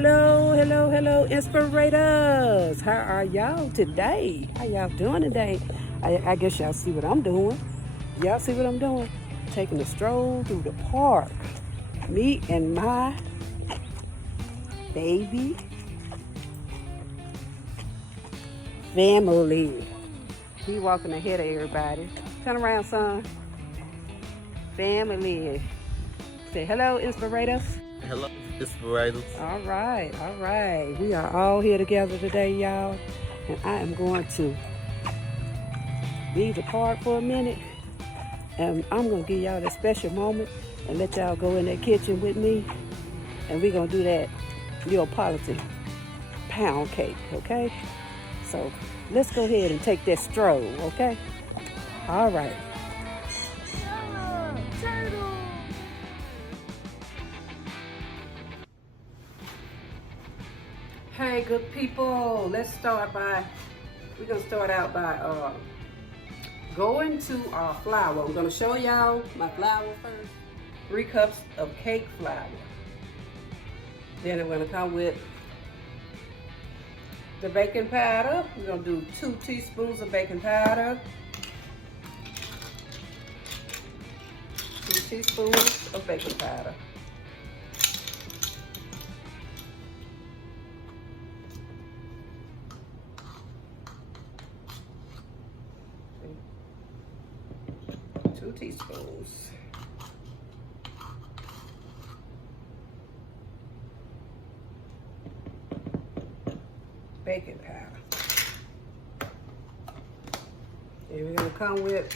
Hello, inspirators. How are y'all today? How y'all doing today? I guess y'all see what I'm doing. Y'all see what I'm doing? Taking a stroll through the park. Me and my baby family. He walking ahead of everybody. Turn around, son. Family. Say hello, inspirators. Hello, inspirators. All right. We are all here together today, y'all. And I am going to leave the park for a minute. And I'm going to give y'all that special moment and let y'all go in that kitchen with me. And we're going to do that Neapolitan pound cake, okay? So let's go ahead and take that stroll, okay? All right. Hey, good people. We're going to start out by going to our flour. I'm going to show y'all my flour first. 3 cups of cake flour. Then I'm going to come with the baking powder. We're going to do 2 teaspoons of baking powder. 2 teaspoons of baking powder. Two teaspoons. Baking powder. And we're going to come with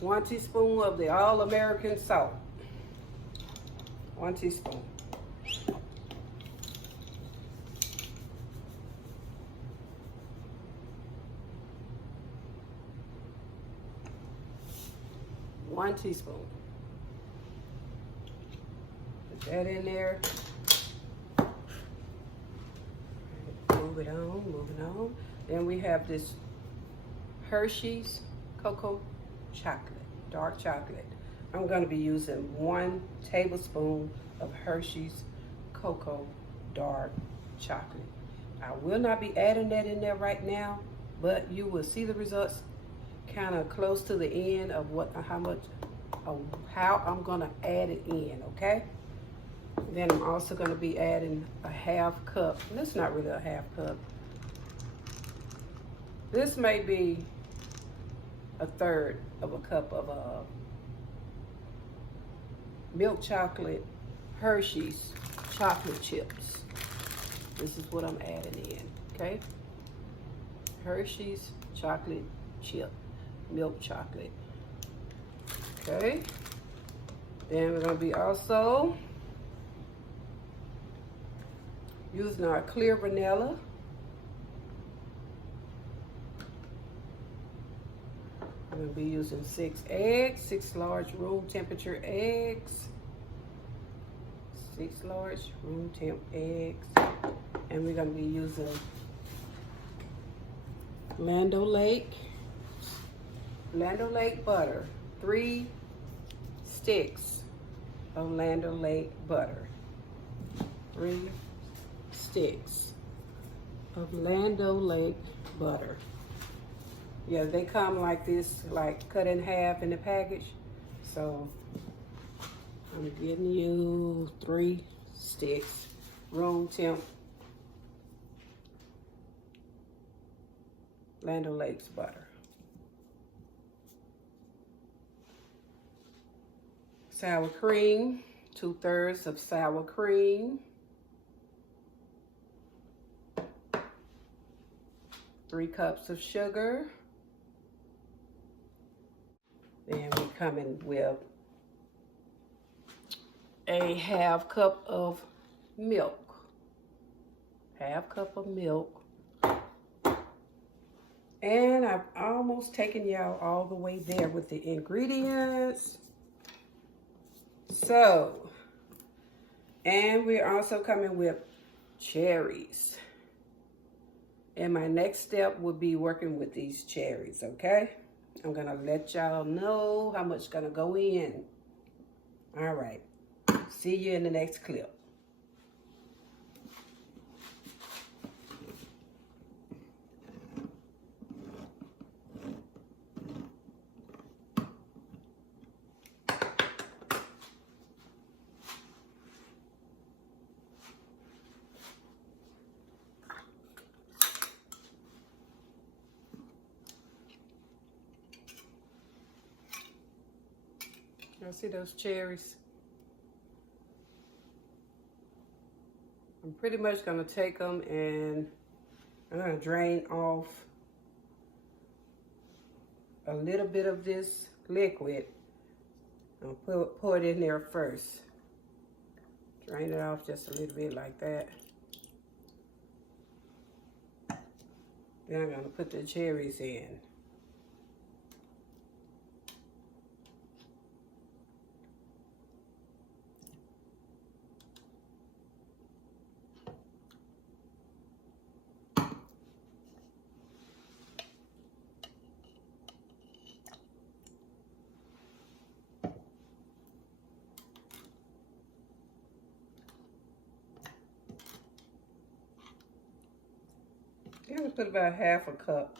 1 teaspoon of the All-American salt. 1 teaspoon. One teaspoon. Put that in there. Moving on. Then we have this Hershey's cocoa chocolate, dark chocolate. I'm going to be using 1 tablespoon of Hershey's cocoa dark chocolate. I will not be adding that in there right now, but you will see the results kind of close to the end of how I'm going to add it in, okay? Then I'm also going to be adding a 1/2 cup. And it's not really a 1/2 cup. This may be a 1/3 of a cup of milk chocolate Hershey's chocolate chips. This is what I'm adding in, okay? Hershey's chocolate chip, milk chocolate. Okay. Then we're going to be also using our clear vanilla. I'm going to be using 6 eggs, 6 large room temperature eggs. 6 large room temp eggs. And we're going to be using Land O'Lake butter. 3 sticks of Land O'Lake butter. 3 sticks of Land O'Lake butter. Yeah, they come like this, like cut in half in the package. So I'm getting you 3 sticks, room temp Land O'Lake's butter. Sour cream, 2/3 of sour cream. 3 cups of sugar. Then we come in with a 1/2 cup of milk. 1/2 cup of milk. And I've almost taken y'all all the way there with the ingredients. So, and we're also coming with cherries. And my next step will be working with these cherries, okay? I'm gonna let y'all know how much gonna go in. All right, See you in the next clip. Y'all see those cherries? I'm pretty much gonna take them and I'm gonna drain off a little bit of this liquid. I'll pour it in there first. Drain it off just a little bit like that. Then I'm gonna put the cherries in. I'm gonna put about half a cup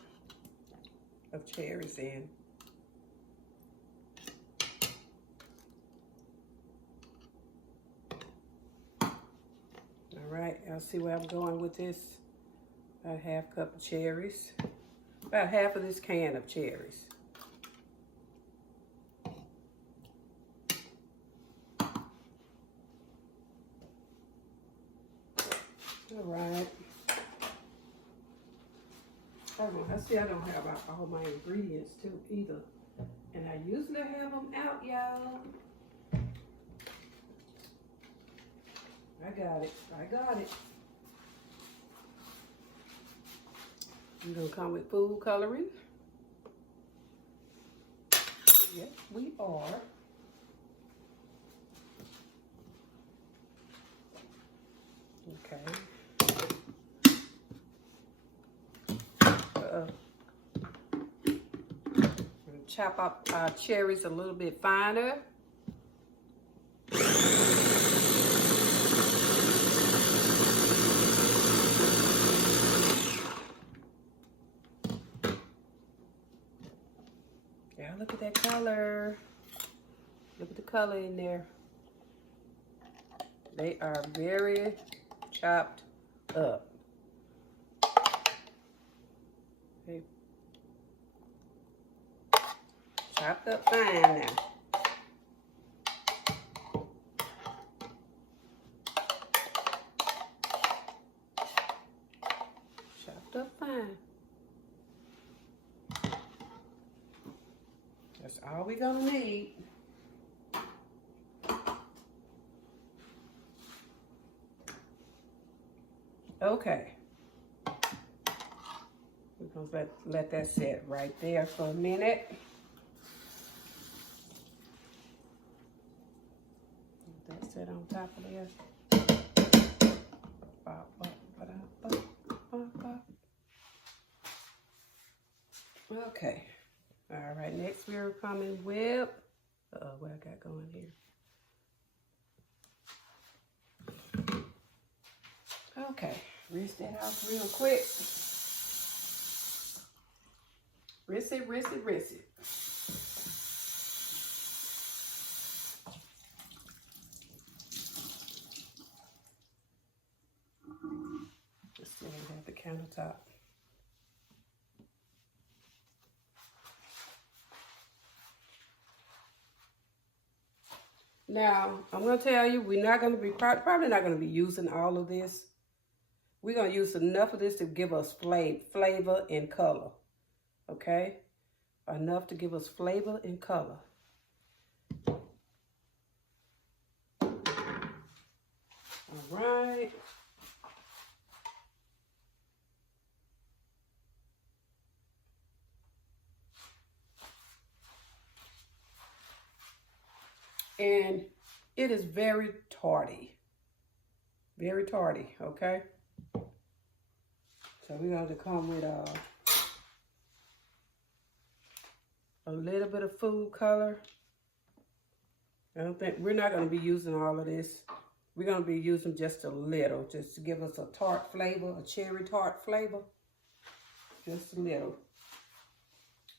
of cherries in. All right, y'all see where I'm going with this? About a half cup of cherries. About half of this can of cherries. All right. I see I don't have all my ingredients too either. And I usually have them out, y'all. I got it. We're gonna come with food coloring. Yes, we are. Okay. Chop up our cherries a little bit finer. Yeah, look at that color. Look at the color in there. They are very chopped up. Okay. Chopped up fine now. Chopped up fine. That's all we're gonna need. Okay. We're gonna let that sit right there for a minute. Let that sit on top of this. Okay. All right, next we're coming with, what I got going here. Okay, rinse that off real quick. Rinse it, rinse it, rinse it. Just set it at the countertop. Now, I'm going to tell you, we're not going to be, probably not going to be using all of this. We're going to use enough of this to give us flavor and color. Okay? Enough to give us flavor and color. All right. And it is very tardy. Very tardy, okay? So we're going to come with a little bit of food color. I don't think, we're not going to be using all of this. We're going to be using just a little, just to give us a tart flavor, a cherry tart flavor. Just a little.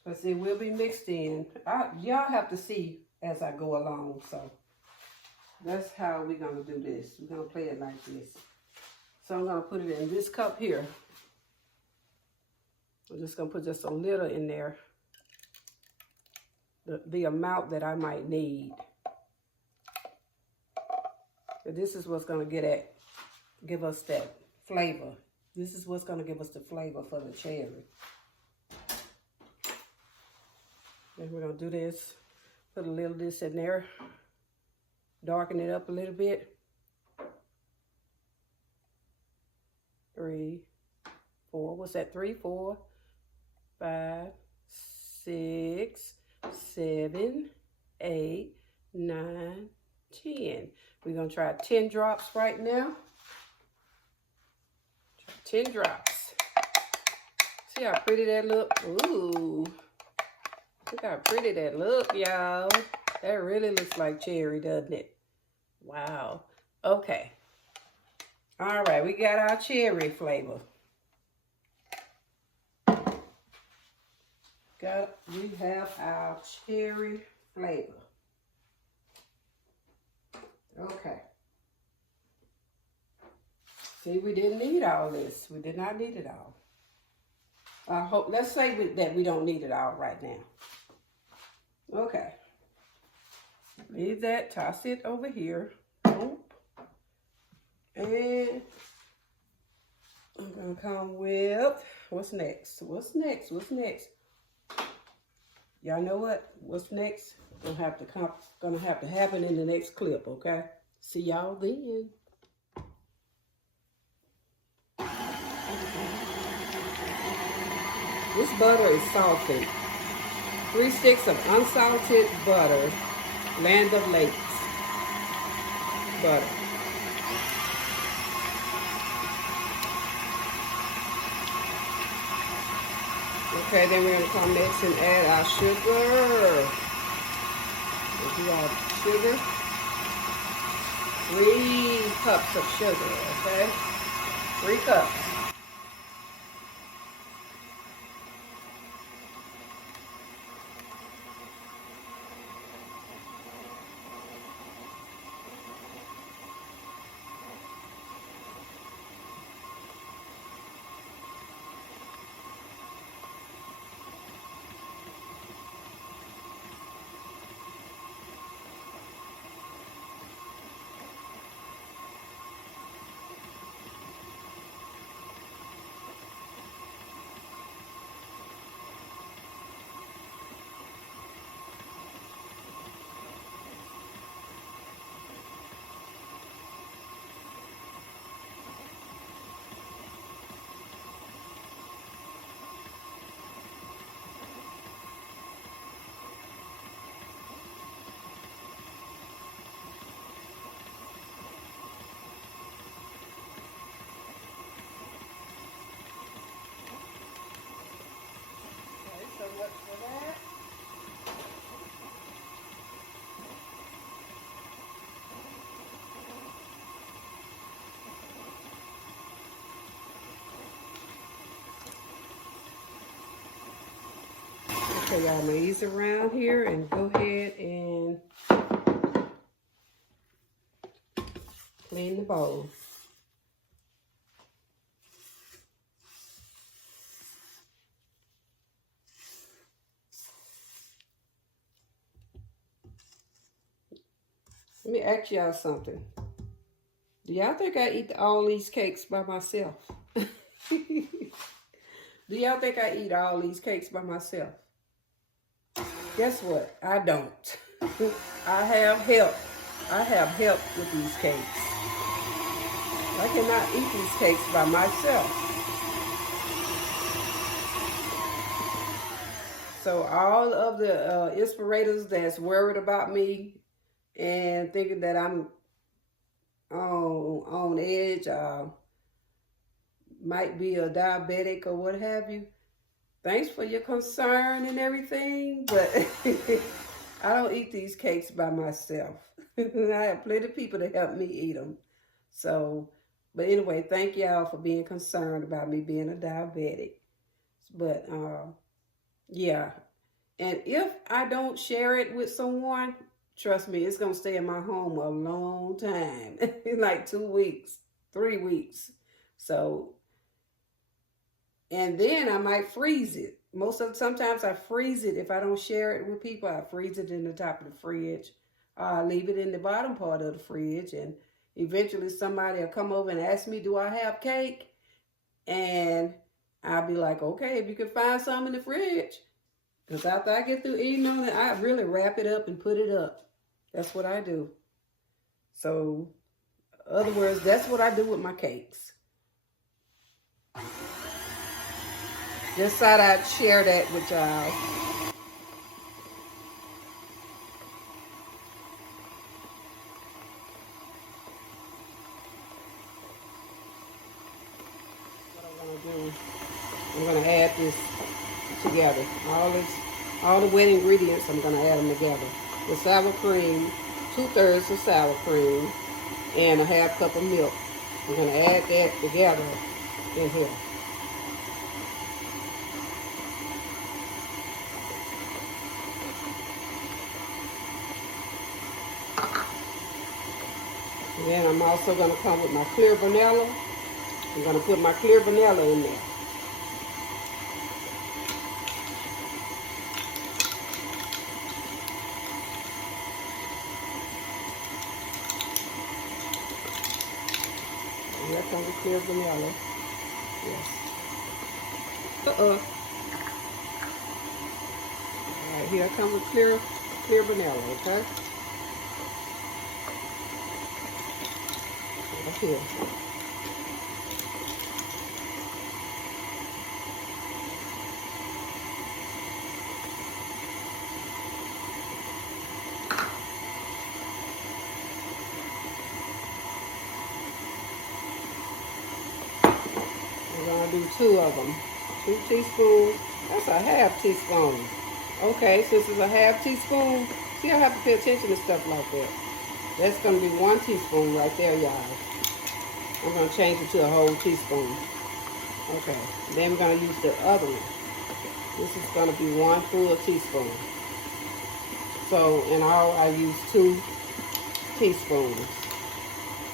Because it will be mixed in. Y'all have to see as I go along, so that's how we're going to do this. We're going to play it like this. So I'm going to put it in this cup here. I'm just going to put just a little in there. The amount that I might need. But this is what's going to give us that flavor. This is what's going to give us the flavor for the cherry. And we're going to do this. Put a little of this in there. Darken it up a little bit. 3, 4. What's that? 3, 4, 5, 6, 7, 8, 9, 10. We're going to try 10 drops right now. 10 drops. See how pretty that look? Ooh. Look how pretty that look, y'all. That really looks like cherry, doesn't it? Wow. Okay. All right, we got our cherry flavor. We have our cherry flavor. Okay. See, we didn't need all this. We did not need it all. Let's say that we don't need it all right now. Okay. Leave that, toss it over here. Boom. And I'm gonna come with, what's next? What's next? What's next? Y'all know what? What's next? Gonna have to happen in the next clip, okay? See y'all then. This butter is salted. 3 sticks of unsalted butter, Land of Lakes butter. Okay, then we're going to come next and add our sugar. We'll do our sugar. 3 cups of sugar, okay? 3 cups. So much for that. Okay, y'all, I'm gonna ease around here and go ahead and clean the bowl. Let me ask y'all something. Do y'all think I eat all these cakes by myself? Do y'all think I eat all these cakes by myself? Guess what? I don't. I have help. I have help with these cakes. I cannot eat these cakes by myself. So all of the inspirators that's worried about me and thinking that I'm on edge, might be a diabetic or what have you, thanks for your concern and everything, but I don't eat these cakes by myself. I have plenty of people to help me eat them. So, but anyway, thank y'all for being concerned about me being a diabetic. But yeah, and if I don't share it with someone, trust me, it's gonna stay in my home a long time, like 2 weeks, 3 weeks. So, and then I might freeze it. Sometimes I freeze it. If I don't share it with people, I freeze it in the top of the fridge. I leave it in the bottom part of the fridge, and eventually somebody will come over and ask me, "Do I have cake?" And I'll be like, "Okay, if you can find some in the fridge." Because after I get through eating on it, I really wrap it up and put it up. That's what I do. So, in other words, that's what I do with my cakes. Just thought I'd share that with y'all. What I'm gonna do, I'm gonna add this together. All the wet ingredients, I'm gonna add them together. The sour cream, 2/3 of sour cream, and a half cup of milk. I'm gonna add that together in here. And then I'm also gonna come with my clear vanilla. I'm gonna put my clear vanilla in there. Here comes the clear vanilla. Yes. All right, here comes the clear vanilla, okay? Right here. We're gonna do 2 of them. 2 teaspoons. That's a half teaspoon. Okay, since it's a half teaspoon, see, I have to pay attention to stuff like that. That's gonna be 1 teaspoon right there, y'all. I'm gonna change it to a whole teaspoon. Okay, then we're gonna use the other one. This is gonna be 1 full teaspoon. So in all, I use 2 teaspoons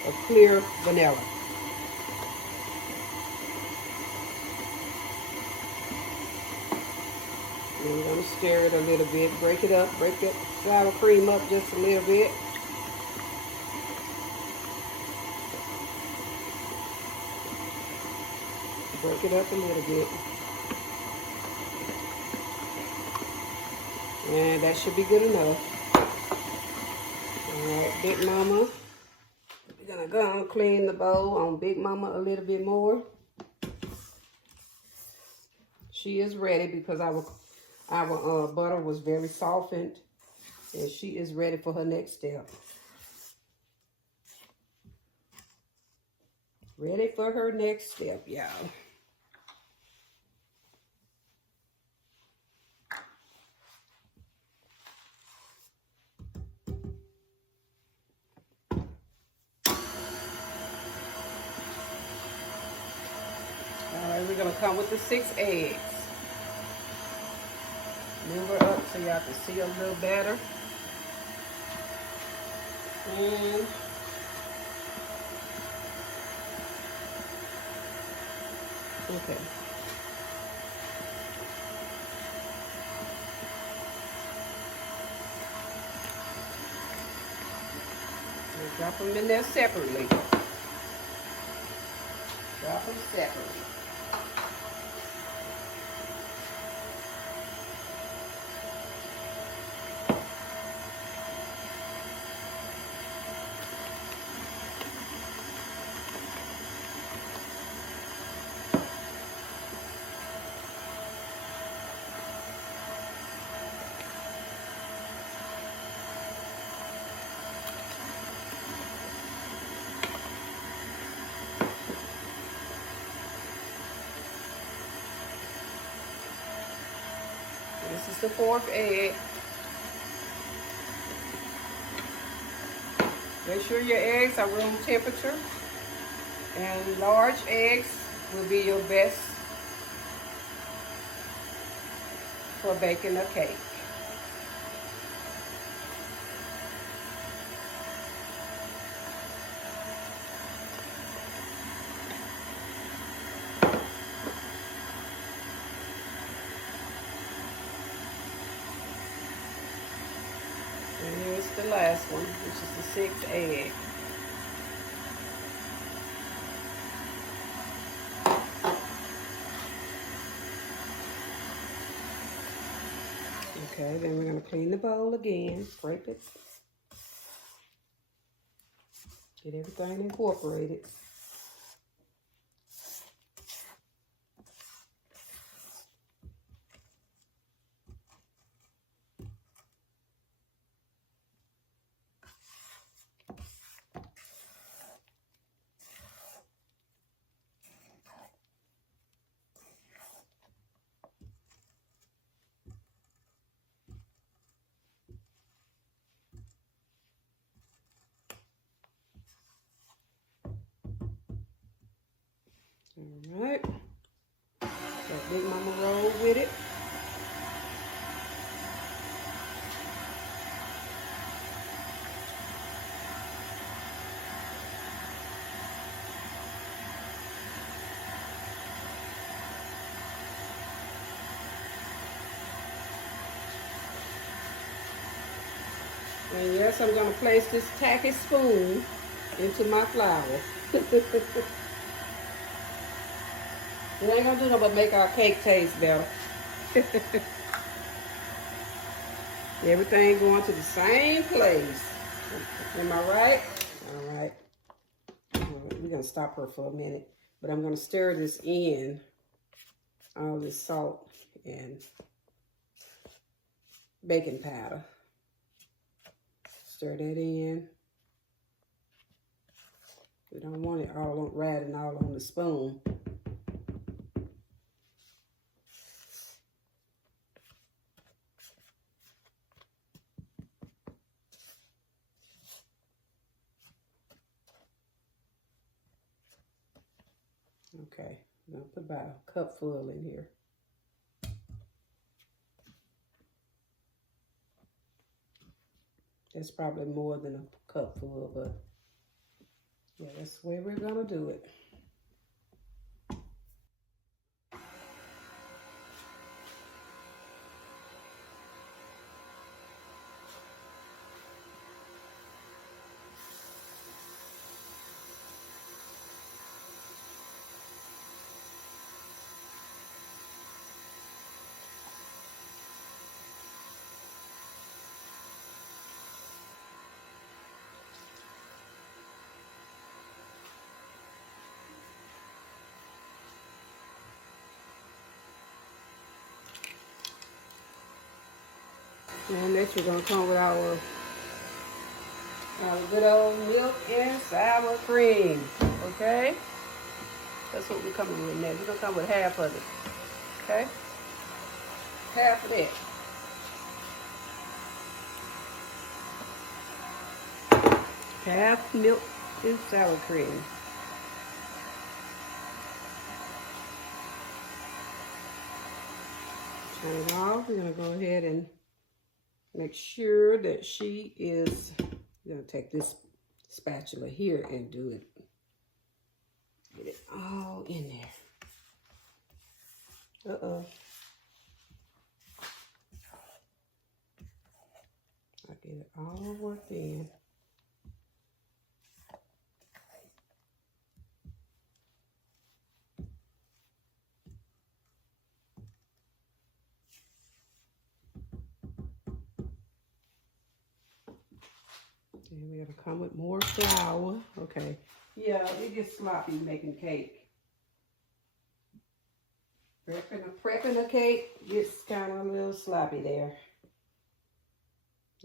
of clear vanilla. And I'm gonna stir it a little bit, break that sour cream up just a little bit. Break it up a little bit. And that should be good enough. Alright, Big Mama. We're gonna go and clean the bowl on Big Mama a little bit more. She is ready because our butter was very softened, and she is ready for her next step. Ready for her next step, y'all. Alright, we're gonna come with the 6 eggs. Move her up so y'all can see a little better. And okay. We'll drop them in there separately. Drop them separately. This is the 4th egg. Make sure your eggs are room temperature, and large eggs will be your best for baking a cake. And here's the last one, which is the 6th egg. Okay, then we're going to clean the bowl again, scrape it, get everything incorporated. All right, let Big Mama roll with it. And yes, I'm going to place this tacky spoon into my flour. It ain't going to do nothing but make our cake taste better. Everything going to the same place. Am I right? All right. We're going to stop her for a minute. But I'm going to stir this in. All this salt and baking powder. Stir that in. We don't want it all riding all on the spoon. Okay, I'm going to put about a cup full in here. That's probably more than a cup full, but yeah, that's the way we're going to do it. And next we're going to come with our good old milk and sour cream. Okay? That's what we're coming with next. We're going to come with half of it. Okay? Half of that. Half milk and sour cream. Turn it off. We're going to go ahead and make sure that she is, I'm going to take this spatula here and do it. Get it all in there. Uh-oh. I get it all worked in. And we're gonna come with more flour. Okay. Yeah, it gets sloppy making cake. Prepping a cake gets kind of a little sloppy there.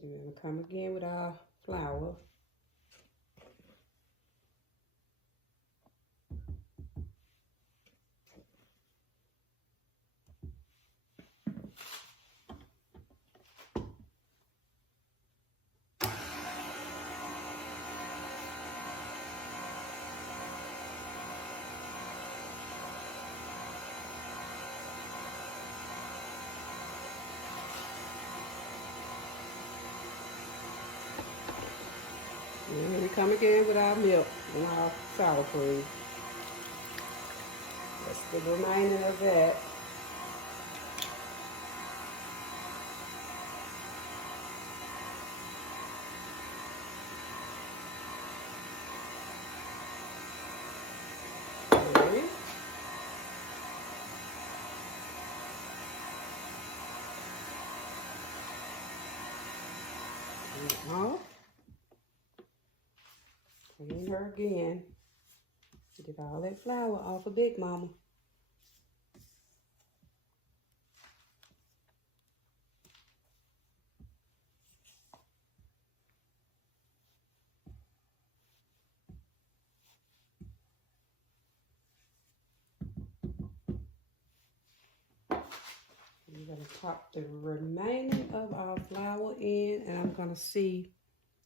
We're gonna come again with our flour. come again with our milk and our sour cream. That's the remainder of that. Okay. Off. Clean her again. Get all that flour off of Big Mama. I'm gonna pop the remaining of our flour in, and I'm gonna see.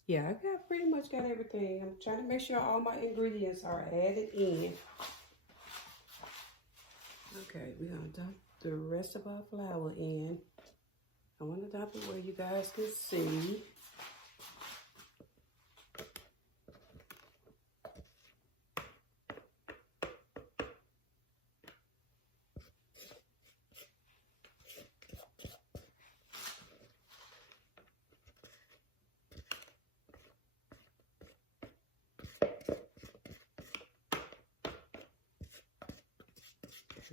Yeah, I pretty much got everything. I'm trying to make sure all my ingredients are added in. Okay, we're gonna dump the rest of our flour in. I want to dump it where you guys can see.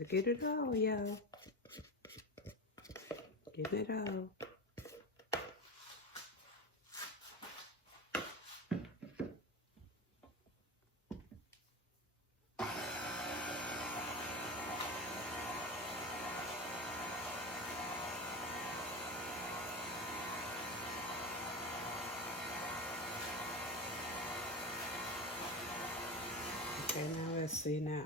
Get it all, y'all. Get it all. Okay, now let's see now.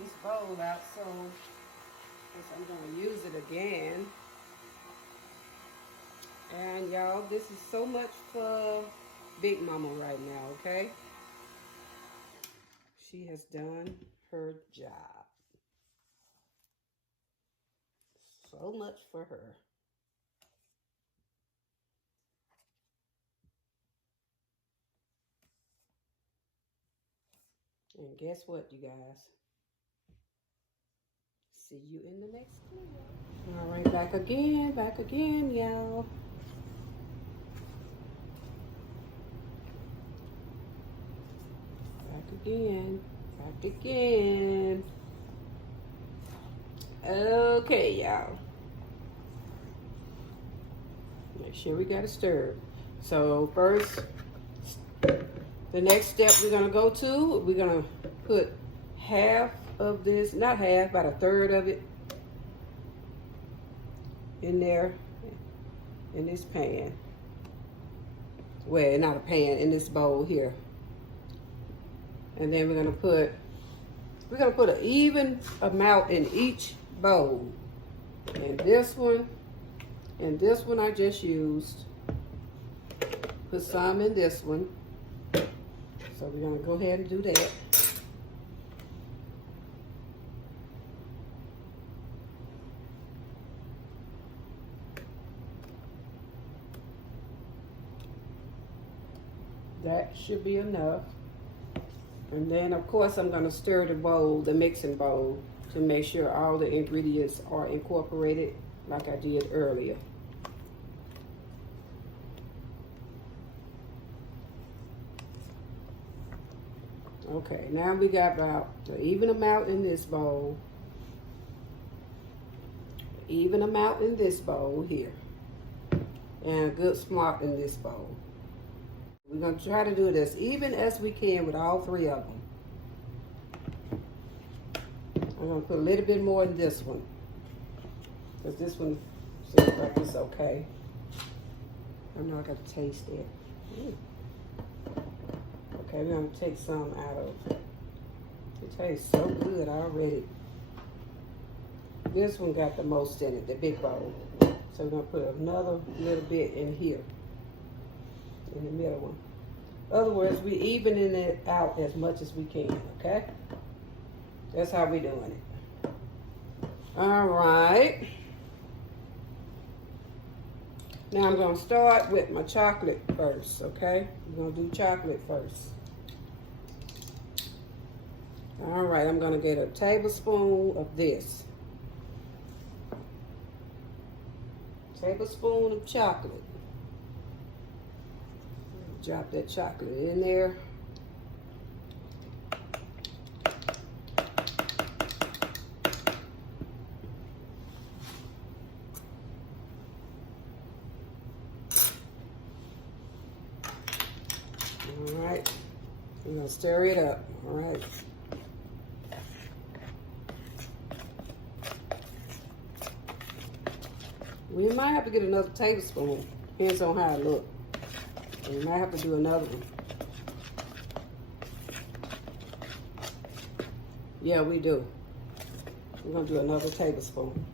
This bowl out, so I'm going to use it again. And y'all, this is so much for Big Mama right now, okay? She has done her job. So much for her. And guess what, you guys? See you in the next clip. All right, back again, y'all. Back again. Okay, y'all. Make sure we got it stirred. So first, the next step we're gonna go to, we're gonna put half of this, not half, about a third of it in there, in this pan. Well, not a pan, in this bowl here. And then we're gonna put an even amount in each bowl. And this one I just used. Put some in this one. So we're gonna go ahead and do that. That should be enough. And then of course I'm gonna stir the bowl, the mixing bowl, to make sure all the ingredients are incorporated like I did earlier. Okay, now we got about an even amount in this bowl. Even amount in this bowl here. And a good smart in this bowl. We're going to try to do it as even as we can with all three of them. I'm going to put a little bit more in this one, because this one seems like it's okay. I know I got to taste it. Okay, we're going to take some out of it. It tastes so good already. This one got the most in it, the big bowl. So we're going to put another little bit in here, in the middle one. In other words, we evening it out as much as we can, okay? That's how we doing it. All right. Now I'm going to start with my chocolate first, okay? I'm going to do chocolate first. All right, I'm going to get a tablespoon of this. Tablespoon of chocolate. Drop that chocolate in there. All right, I'm gonna stir it up. All right. We might have to get another tablespoon. Depends on how it looks. We might have to do another one. Yeah, we do. We're gonna do another tablespoon.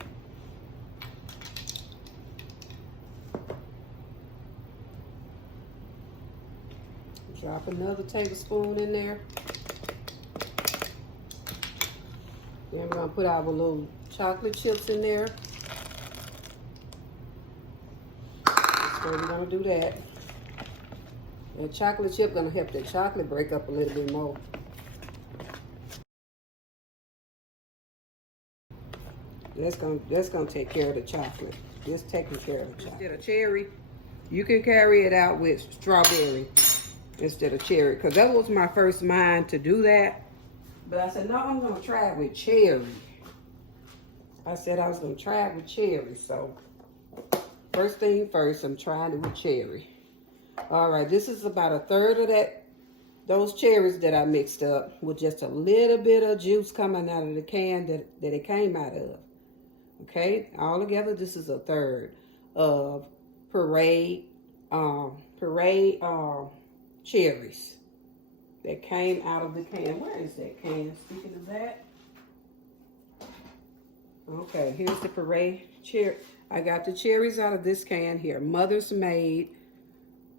Drop another tablespoon in there. Then we're gonna put our little chocolate chips in there. So we're gonna do that. The chocolate chip gonna help the chocolate break up a little bit more. That's gonna take care of the chocolate. Just taking care of the chocolate. Instead of cherry, you can carry it out with strawberry instead of cherry, because that was my first mind to do that. But I said, no, I'm gonna try it with cherry. I said I was gonna try it with cherry. So first thing first, I'm trying it with cherry. All right, this is about a third of those cherries that I mixed up with just a little bit of juice coming out of the can that it came out of. Okay, all together, this is a third of puree cherries that came out of the can. Where is that can? Speaking of that. Okay, here's the puree cherry. I got the cherries out of this can here. Mother's Made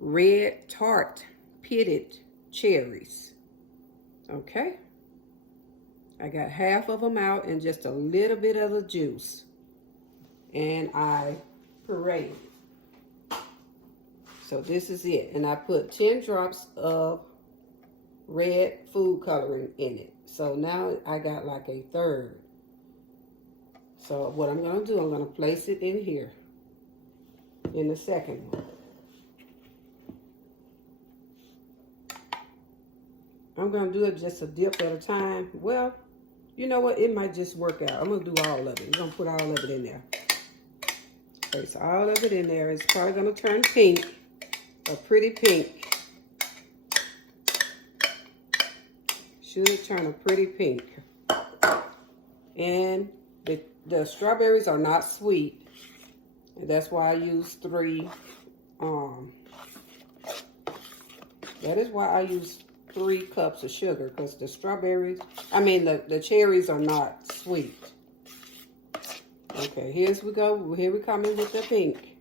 red tart pitted cherries. Okay. I got half of them out and just a little bit of the juice. And I pureed it. So this is it. And I put 10 drops of red food coloring in it. So now I got like a third. So what I'm going to do, I'm going to place it in here. In the second one. I'm going to do it just a dip at a time. Well, you know what? It might just work out. I'm going to do all of it. I'm going to put all of it in there. Place all of it in there. It's probably going to turn pink. A pretty pink. Should turn a pretty pink. And the strawberries are not sweet. And that's why I use 3. That is why I use 3 cups of sugar, because the the cherries are not sweet. Okay, here we go. Here we come in with the pink.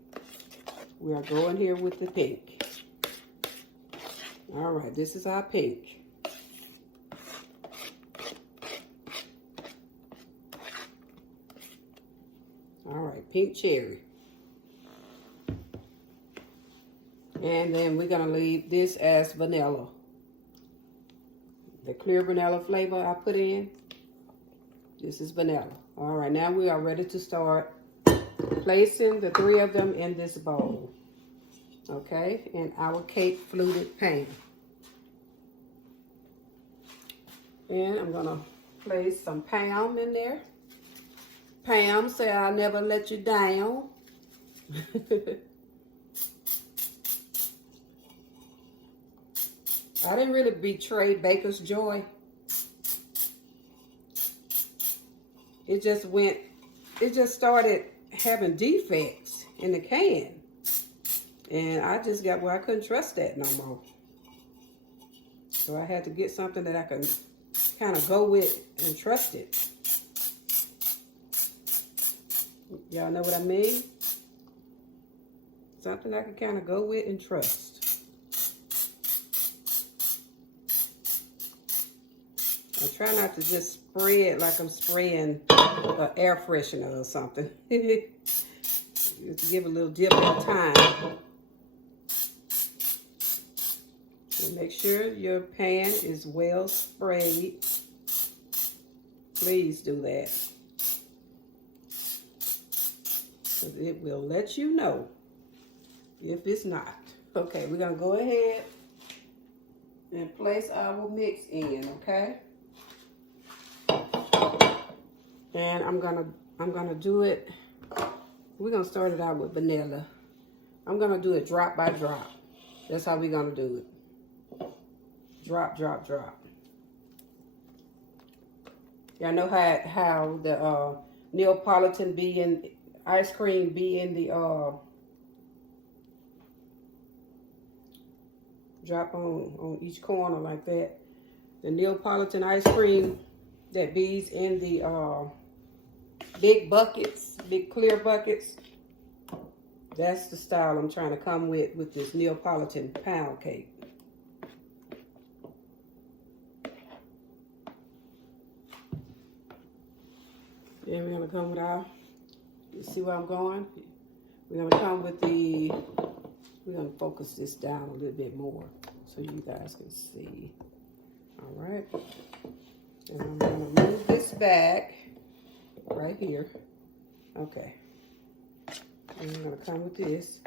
We are going here with the pink. All right, this is our pink. All right, pink cherry. And then we're going to leave this as vanilla. The clear vanilla flavor I put in. This is vanilla. All right, now we are ready to start placing the 3 of them in this bowl. Okay, in our cake fluted pan. And I'm going to place some Pam in there. Pam said, I'll never let you down. I didn't really betray Baker's joy. It just started having defects in the can. And I just got where I couldn't trust that no more. So I had to get something that I can kind of go with and trust it. Y'all know what I mean? Something I can kind of go with and trust. I try not to just spray it like I'm spraying an air freshener or something. Just give a little dip at a time. And make sure your pan is well sprayed. Please do that. Because it will let you know if it's not. Okay, we're going to go ahead and place our mix in, okay? And I'm gonna do it. We're gonna start it out with vanilla. I'm gonna do it drop by drop. That's how we're gonna do it. Drop, drop, drop. Y'all know how the Neapolitan be in ice cream be in the drop on each corner like that. The Neapolitan ice cream that bees in the big buckets, big clear buckets. That's the style I'm trying to come with this Neapolitan pound cake. Then we're gonna come with our, you see where I'm going? We're gonna come with the, we're gonna focus this down a little bit more so you guys can see. All right. And I'm gonna move this back right here. Okay. And I'm gonna come with this.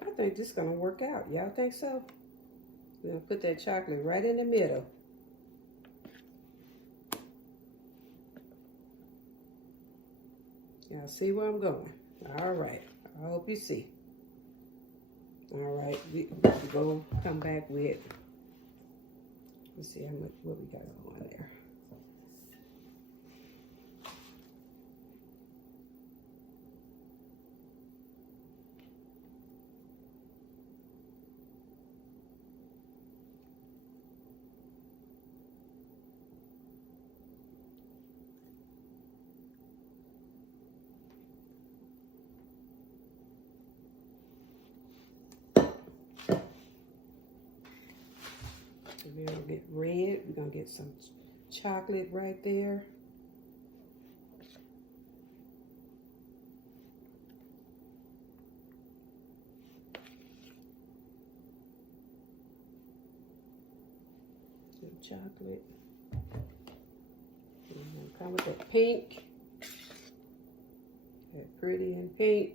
I think this is gonna work out. Y'all think so? We're gonna put that chocolate right in the middle. Y'all see where I'm going? All right. I hope you see. All right. We go come back with. Let's see how much what we got on there. We're gonna get red. We're gonna get some chocolate right there. Some chocolate. We're gonna come with that pink. That pretty and pink.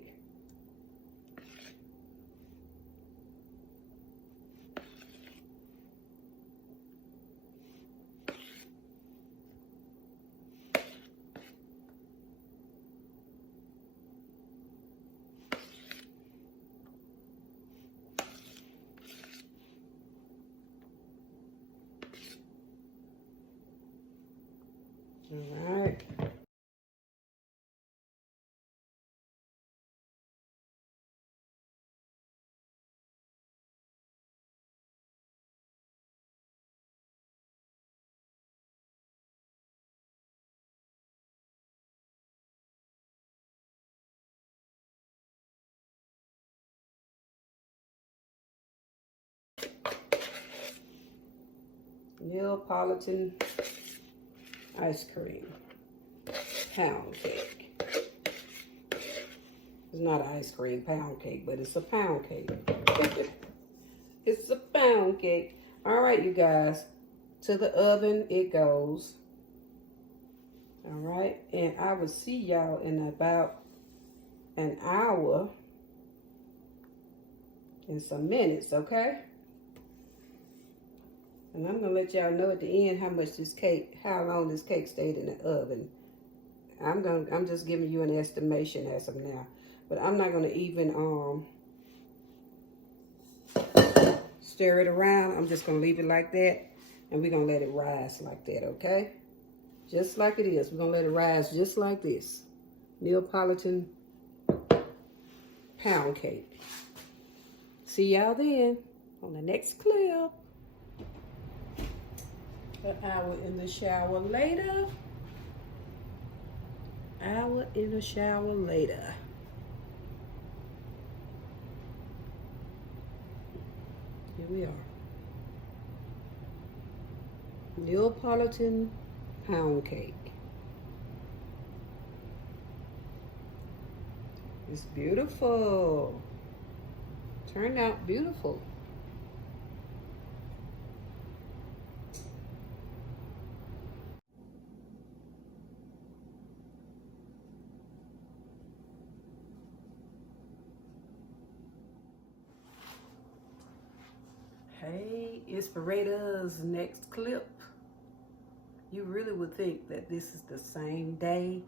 All right. Neapolitan ice cream pound cake. It's not an ice cream pound cake, but it's a pound cake. It's a pound cake. All right, you guys. To the oven it goes. All right, and I will see y'all in about an hour and some minutes, okay? And I'm gonna let y'all know at the end how much this cake, how long this cake stayed in the oven. I'm just giving you an estimation as of now, but I'm not gonna even stir stir it around. I'm just gonna leave it like that, and we're gonna let it rise like that, okay? Just like it is. We're gonna let it rise just like this. Neapolitan pound cake. See y'all then on the next clip. An hour in the shower later. Hour in the shower later. Here we are. Neapolitan pound cake. It's beautiful. Turned out beautiful. Hey, Inspirators, next clip. You really would think that this is the same day,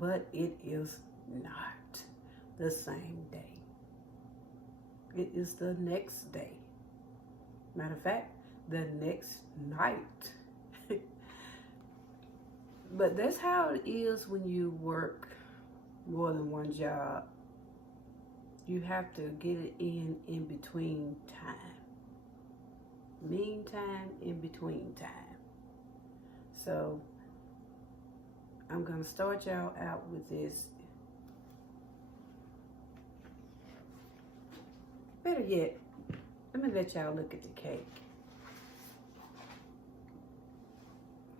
but it is not the same day. It is the next day. Matter of fact, the next night. But that's how it is when you work more than one job. You have to get it in between time. Meantime, in between time. So I'm gonna start y'all out with this. Better yet, let me let y'all look at the cake.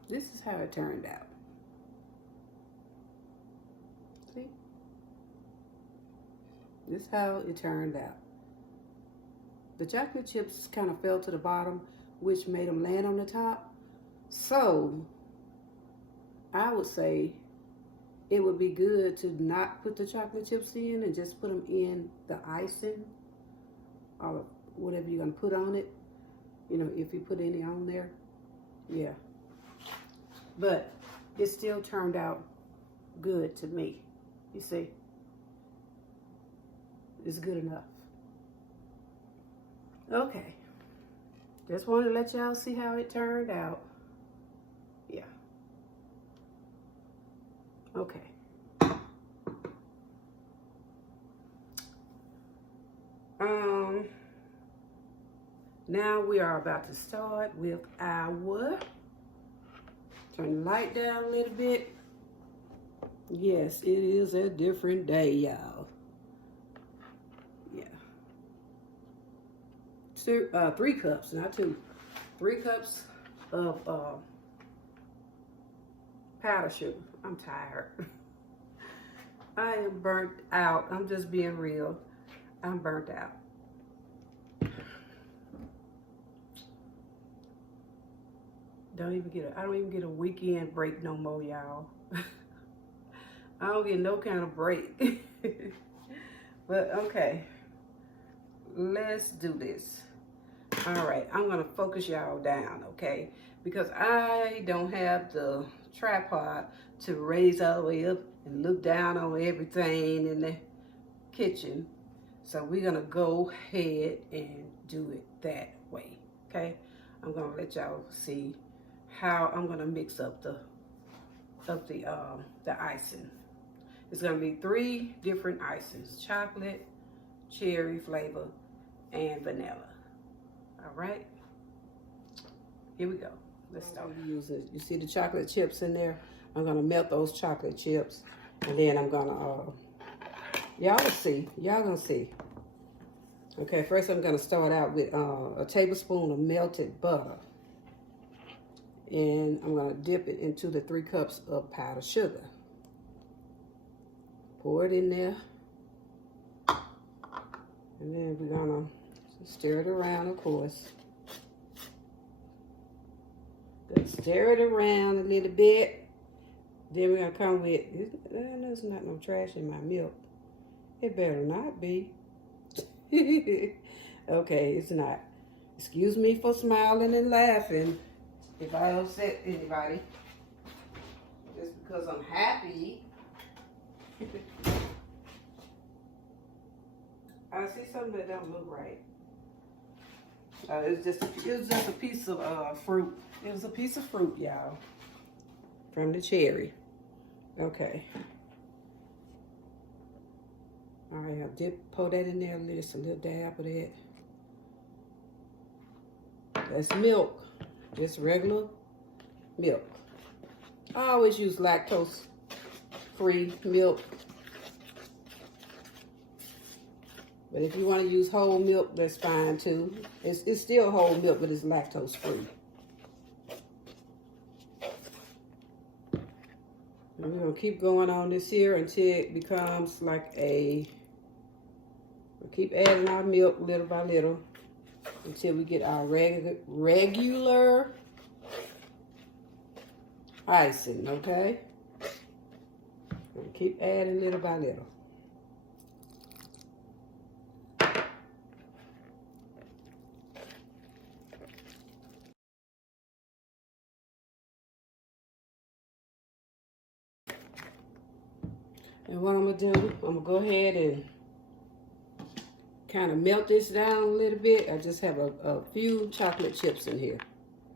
This is how it turned out. See? This is how it turned out. The chocolate chips kind of fell to the bottom, which made them land on the top. So, I would say it would be good to not put the chocolate chips in and just put them in the icing or whatever you're going to put on it. You know, if you put any on there. Yeah. But it still turned out good to me. You see? It's good enough. Okay, just wanted to let y'all see how it turned out. Yeah. Okay. Now we are about to start with our, turn the light down a little bit. Yes, it is a different day, y'all. Yeah. 3 cups, not 2. 3 cups of powdered sugar. I'm tired. I am burnt out. I'm just being real. I'm burnt out. I don't even get a weekend break no more, y'all. I don't get no kind of break. But okay, let's do this. All right, I'm gonna focus y'all down, okay? Because I don't have the tripod to raise all the way up and look down on everything in the kitchen. So we're gonna go ahead and do it that way, okay? I'm gonna let y'all see how I'm gonna mix up the icing. It's gonna be 3 different icings: chocolate, cherry flavor, and vanilla. All right, here we go. Let's start. You see the chocolate chips in there? I'm gonna melt those chocolate chips, and then I'm gonna, y'all will see. Y'all gonna see. Okay, first I'm gonna start out with a tablespoon of melted butter. And I'm gonna dip it into the 3 cups of powdered sugar. Pour it in there. And then we're gonna stir it around, of course. Gonna stir it around a little bit. Then we're gonna come with, there's not no trash in my milk. It better not be. Okay, it's not. Excuse me for smiling and laughing if I upset anybody. Just because I'm happy. I see something that don't look right. It was just a piece of fruit. It was a piece of fruit, y'all, from the cherry. Okay. All right, I'll pour that in there, just a little dab of that. That's milk, just regular milk. I always use lactose-free milk. But if you want to use whole milk, that's fine too. It's still whole milk, but it's lactose-free. And we're going to keep going on this here until it becomes like we'll keep adding our milk little by little until we get our regular icing, okay? We'll keep adding little by little. And what I'm going to do, I'm going to go ahead and kind of melt this down a little bit. I just have a few chocolate chips in here.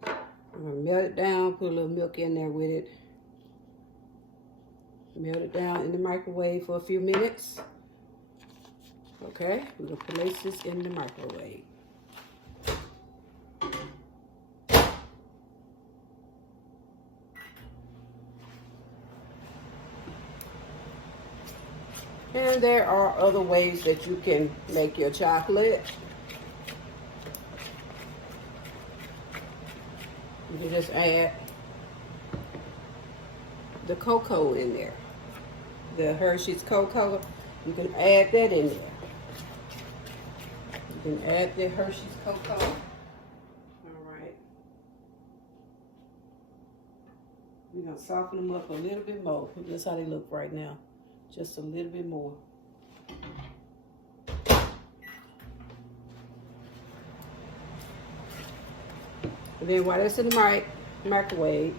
I'm going to melt it down, put a little milk in there with it. Melt it down in the microwave for a few minutes. Okay, we're going to place this in the microwave. And there are other ways that you can make your chocolate. You can just add the cocoa in there. The Hershey's cocoa, you can add that in there. You can add the Hershey's cocoa. All right. We're going to soften them up a little bit more. That's how they look right now. Just a little bit more. And then while that's in the microwave,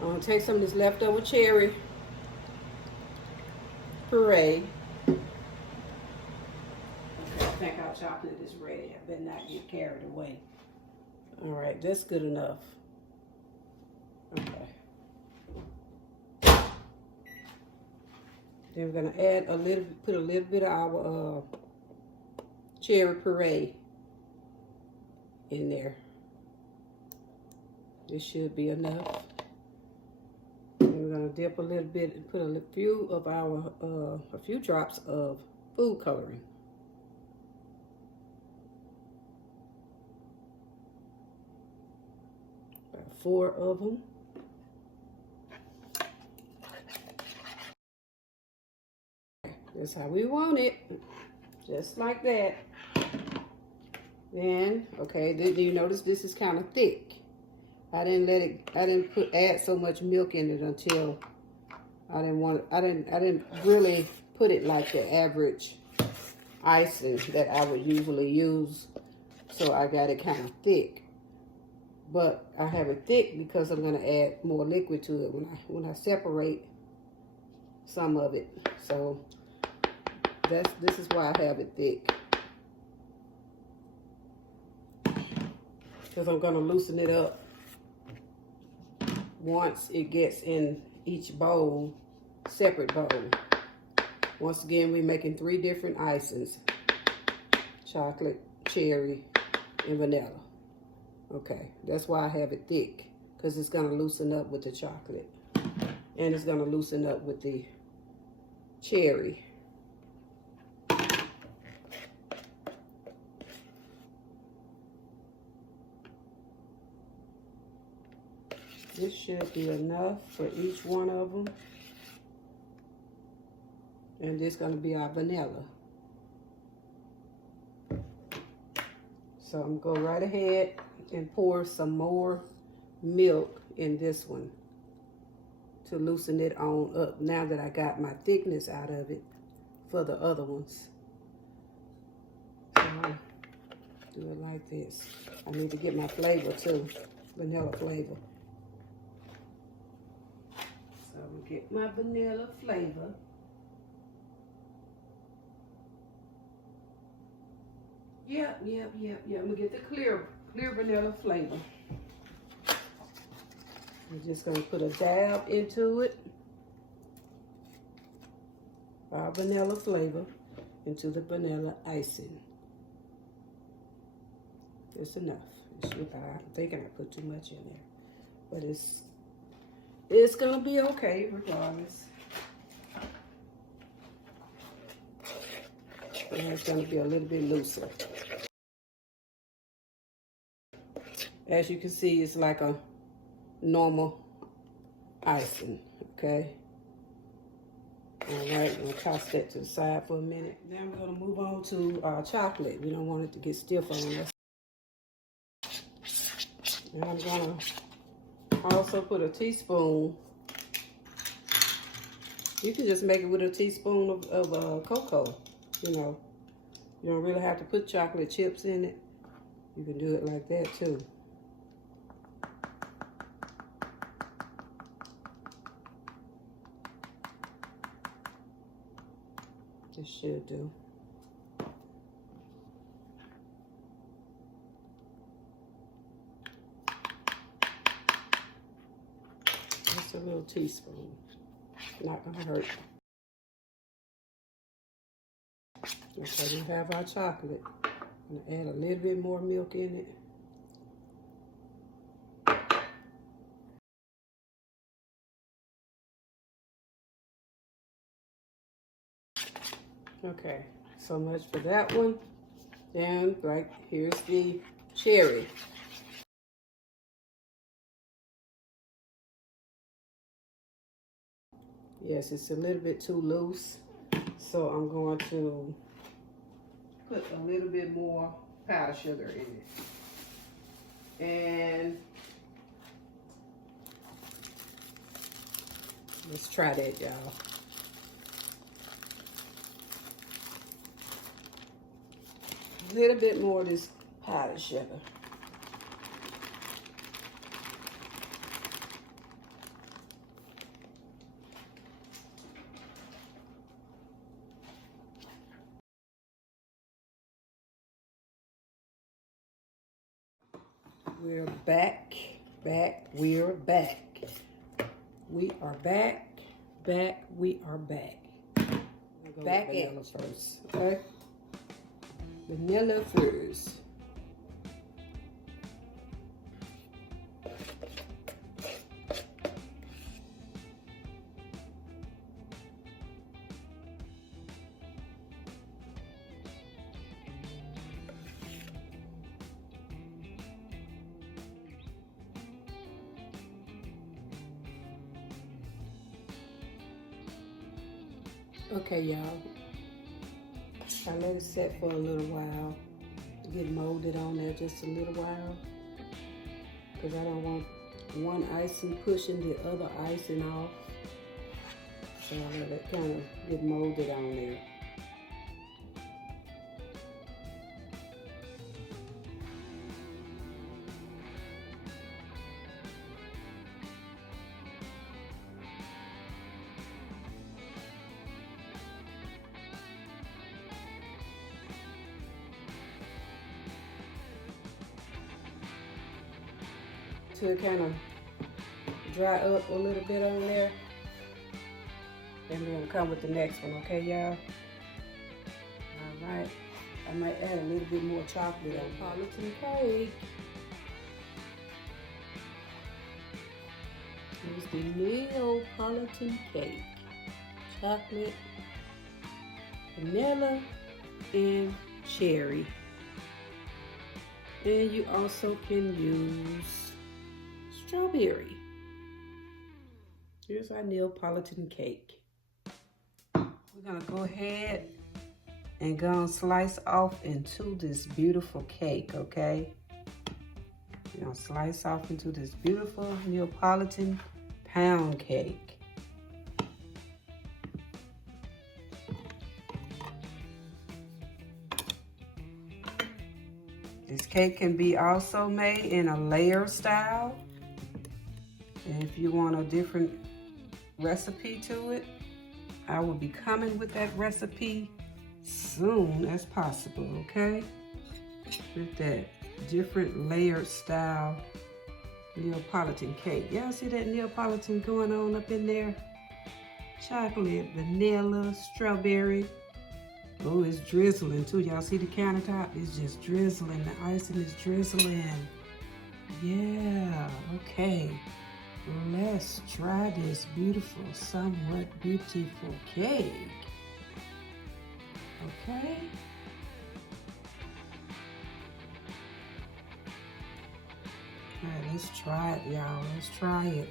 I'm going to take some of this leftover cherry puree. Okay, I think our chocolate is ready. I better not get carried away. All right, that's good enough. Okay. Then we're going to add put a little bit of our cherry puree in there. This should be enough. And we're going to dip a little bit and put a few drops of food coloring. About 4 of them. That's how we want it, just like that. Then, okay, do you notice this is kind of thick? I didn't add so much milk in it until I didn't really put it like the average icing that I would usually use. So I got it kind of thick. But I have it thick because I'm gonna add more liquid to it when I separate some of it. So this is why I have it thick. Because I'm going to loosen it up once it gets in each bowl, separate bowl. Once again, we're making 3 different icings. Chocolate, cherry, and vanilla. Okay, that's why I have it thick. Because it's going to loosen up with the chocolate. And it's going to loosen up with the cherry. This should be enough for each one of them. And this is going to be our vanilla. So I'm going to go right ahead and pour some more milk in this one to loosen it on up now that I got my thickness out of it for the other ones. So I'll do it like this. I need to get my flavor too, vanilla flavor. So I'm gonna get my vanilla flavor. Yep. I'm gonna get the clear vanilla flavor. I'm just gonna put a dab into it. Our vanilla flavor into the vanilla icing. It's enough. I'm thinking I put too much in there, but it's gonna be okay regardless. And it's gonna be a little bit looser. As you can see, it's like a normal icing, okay? All right, I'm gonna toss that to the side for a minute. Now we're gonna move on to our chocolate. We don't want it to get stiff on us. And I'm gonna also put a teaspoon. You can just make it with a teaspoon of cocoa. You know, you don't really have to put chocolate chips in it. You can do it like that too. This should do. Just a little teaspoon. Not gonna hurt. Okay, we have our chocolate. I'm gonna add a little bit more milk in it. Okay, so much for that one. Then, right, here's the cherry. Yes, it's a little bit too loose, so I'm going to put a little bit more powdered sugar in it. And let's try that, y'all. A little bit more of this powdered sugar. We're back, we're back. We are back, we are back. Back at vanilla first, okay? Vanilla first. Okay, y'all. I let it set for a little while. Get molded on there just a little while. Because I don't want one icing pushing the other icing off. So I let it kind of get molded on there. To kind of dry up a little bit on there. Then we're gonna come with the next one, okay, y'all? All right. I might add a little bit more chocolate on Neapolitan cake. Here's the Neapolitan cake. Chocolate, vanilla, and cherry. And you also can use strawberry. Here's our Neapolitan cake. We're gonna go ahead and go and slice off into this beautiful cake, okay? We're gonna slice off into this beautiful Neapolitan pound cake. This cake can be also made in a layer style. And if you want a different recipe to it, I will be coming with that recipe soon as possible, okay? with that different layered style Neapolitan cake. Y'all see that Neapolitan going on up in there? Chocolate, vanilla, strawberry. Oh, it's drizzling too. Y'all see the countertop? It's just drizzling. The icing is drizzling. Yeah, okay. Let's try this beautiful, somewhat beautiful cake. Okay. All right, let's try it, y'all. Let's try it.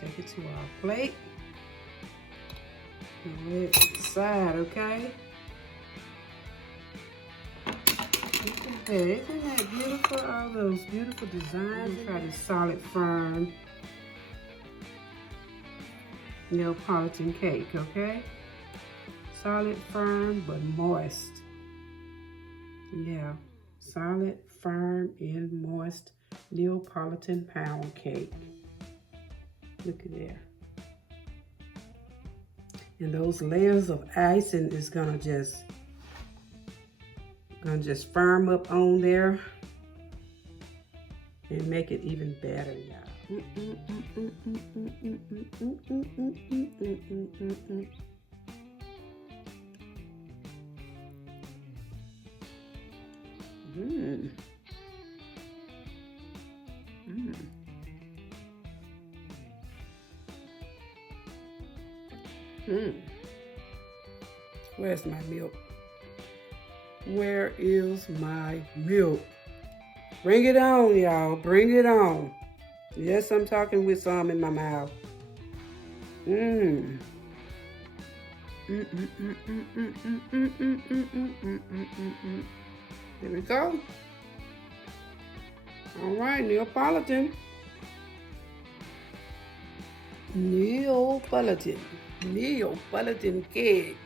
Take it to our plate. And lay it to the side, okay? Look at that. Isn't that beautiful? All those beautiful designs. Try this solid, firm Neapolitan cake, okay? Solid, firm, but moist. Yeah, solid, firm, and moist Neapolitan pound cake. Look at there. And those layers of icing is gonna just firm up on there and make it even better, y'all. Where's my milk? Where is my milk? Bring it on, y'all. Bring it on. Yes, I'm talking with some in my mouth. There we go. All right, Neapolitan. Neapolitan cake.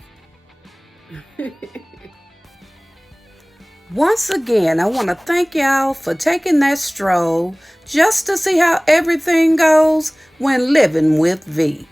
Once again, I want to thank y'all for taking that stroll just to see how everything goes when living with V.